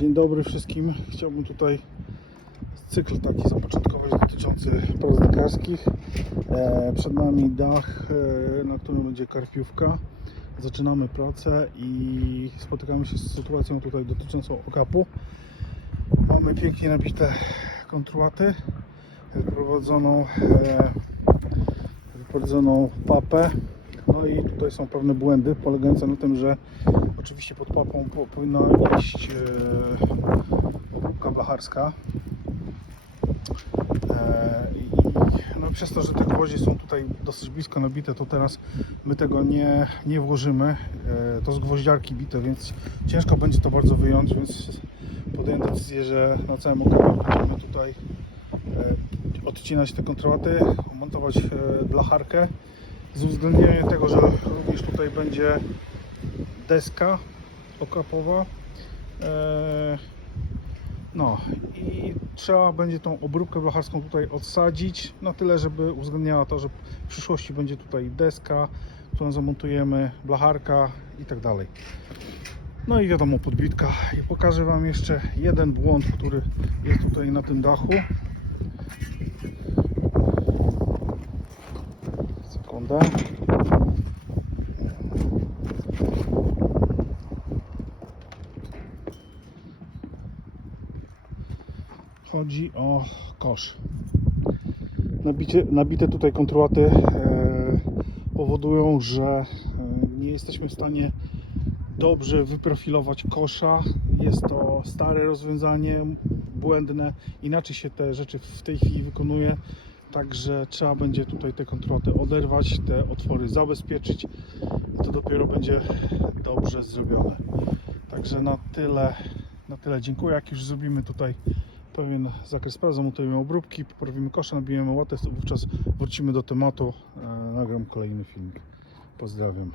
Dzień dobry wszystkim. Chciałbym tutaj cykl taki zapoczątkować dotyczący prac dekarskich. E, przed nami dach, e, na którym będzie karpiówka. Zaczynamy pracę i spotykamy się z sytuacją tutaj dotyczącą okapu. Mamy pięknie nabite kontruaty, wyprowadzoną, e, wyprowadzoną papę. No i tutaj są pewne błędy polegające na tym, że oczywiście pod papą po- powinna iść e, obróbka blacharska. E, I no przez to, że te gwoździe są tutaj dosyć blisko nabite, to teraz my tego nie, nie włożymy. E, to z gwoździarki bite, więc ciężko będzie to bardzo wyjąć, więc podjąłem decyzję, że na całym okopie będziemy tutaj odcinać te kontraty, montować blacharkę z uwzględnieniem tego, że również tutaj będzie deska okapowa. E, No i trzeba będzie tą obróbkę blacharską tutaj odsadzić na tyle, żeby uwzględniała to, że w przyszłości będzie tutaj deska, którą zamontujemy, blacharka i tak dalej. No i wiadomo podbitka. I pokażę Wam jeszcze jeden błąd, który jest tutaj na tym dachu. Sekundę. Chodzi o kosz. Nabicie, nabite tutaj kontruaty e, powodują, że e, nie jesteśmy w stanie dobrze wyprofilować kosza. Jest to stare rozwiązanie, błędne. Inaczej się te rzeczy w tej chwili wykonuje. Także trzeba będzie tutaj te kontruaty oderwać, te otwory zabezpieczyć i to dopiero będzie dobrze zrobione. Także na tyle, na tyle dziękuję. Jak już zrobimy tutaj pewien zakres prac, zamontujemy obróbki, poprawimy kosze, nabijemy łatę, wówczas wrócimy do tematu. E, Nagram kolejny filmik. Pozdrawiam.